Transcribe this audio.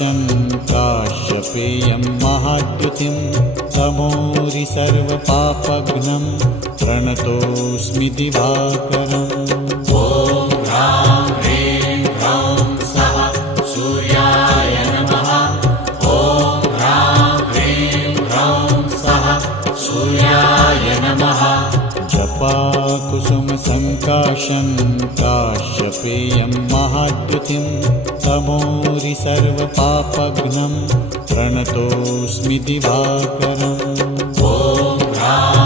सङ्काशं काश्यपेयं महाद्युतिं तमोरि सर्वपापघ्नं प्रणतोऽस्मि दिवाकरम्। ॐ ह्रां ह्रीं ह्रौं सः सूर्याय नमः। ॐ ह्रां ह्रीं ह्रौं सः सूर्याय नमः। जपाकुसुमसङ्काशं काश्यपेयं महाद्युतिं तमोरि सर्वपापघ्नं प्रणतोऽस्मि दिवाकरम्। ॐ ह्रां